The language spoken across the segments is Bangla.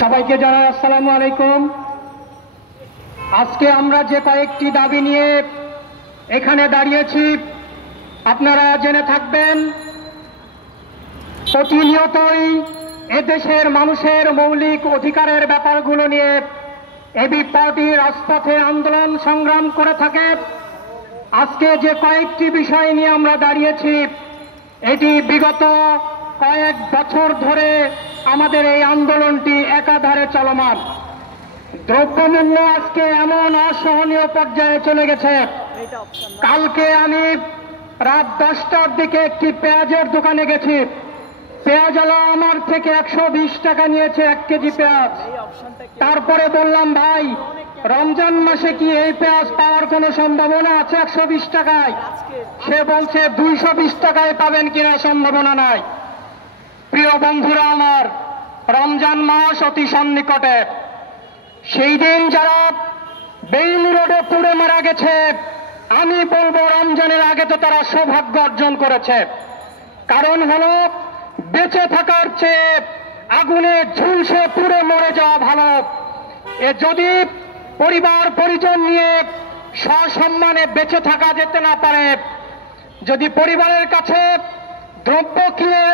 সবাইকে জানাই আসসালামু আলাইকুম। আজকে আমরা যে কয়েকটি দাবি নিয়ে এখানে দাঁড়িয়েছি আপনারা জেনে থাকবেন, প্রতিনিয়তই এদেশের মানুষের মৌলিক অধিকারের ব্যাপারগুলো নিয়ে এবি পার্টি রাজপথে আন্দোলন সংগ্রাম করে থাকে। আজকে যে কয়েকটি বিষয় নিয়ে আমরা দাঁড়িয়েছি এটি বিগত কয়েক বছর ধরে আমাদের এই আন্দোলনটি একাধারে চলমান। দ্রব্যমূল্য আজকে এমন অসহনীয় পর্যায়ে চলে গেছে, কালকে আমি রাত 10টার দিকে একটি পেঁয়াজের দোকানে গেছি, পেঁয়াজওয়ালা আমার থেকে 120 টাকা নিয়েছে 1 কেজি পেঁয়াজ। তারপরে বললাম, ভাই রমজান মাসে কি এই পেঁয়াজ পাওয়ার কোনো সম্ভাবনা আছে 120 টাকায়? সে বলছে 220 টাকায় পাবেন কিনা সম্ভাবনা নাই। প্রিয় বন্ধুরা আমার, রমজান মাস অতি সন্নিকটে। সেই দিন যারা বেইল রোডে পুড়ে মারা গেছে, আমি বলবো রমজানের আগে তো তারা সৌভাগ্য অর্জন করেছে। কারণ হলো, বেঁচে থাকার চেয়ে আগুনে ঝুলসে পুড়ে মরে যাওয়া ভালো। যদি পরিবার পরিজন নিয়ে সসম্মানে বেঁচে থাকা যেতে না পারে, যদি পরিবারের কাছে দ্রব্য কিনে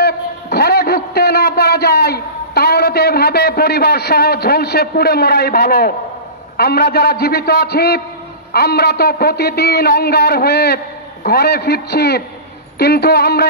ঘরে ঢুকতে না পারা যায়, তাহলে তো এভাবে পরিবার সহ ঝলসে পুড়ে মরাই ভালো। আমরা যারা জীবিত আছি আমরা তো প্রতিদিন অঙ্গার হয়ে ঘরে ফিরছি, কিন্তু আমরা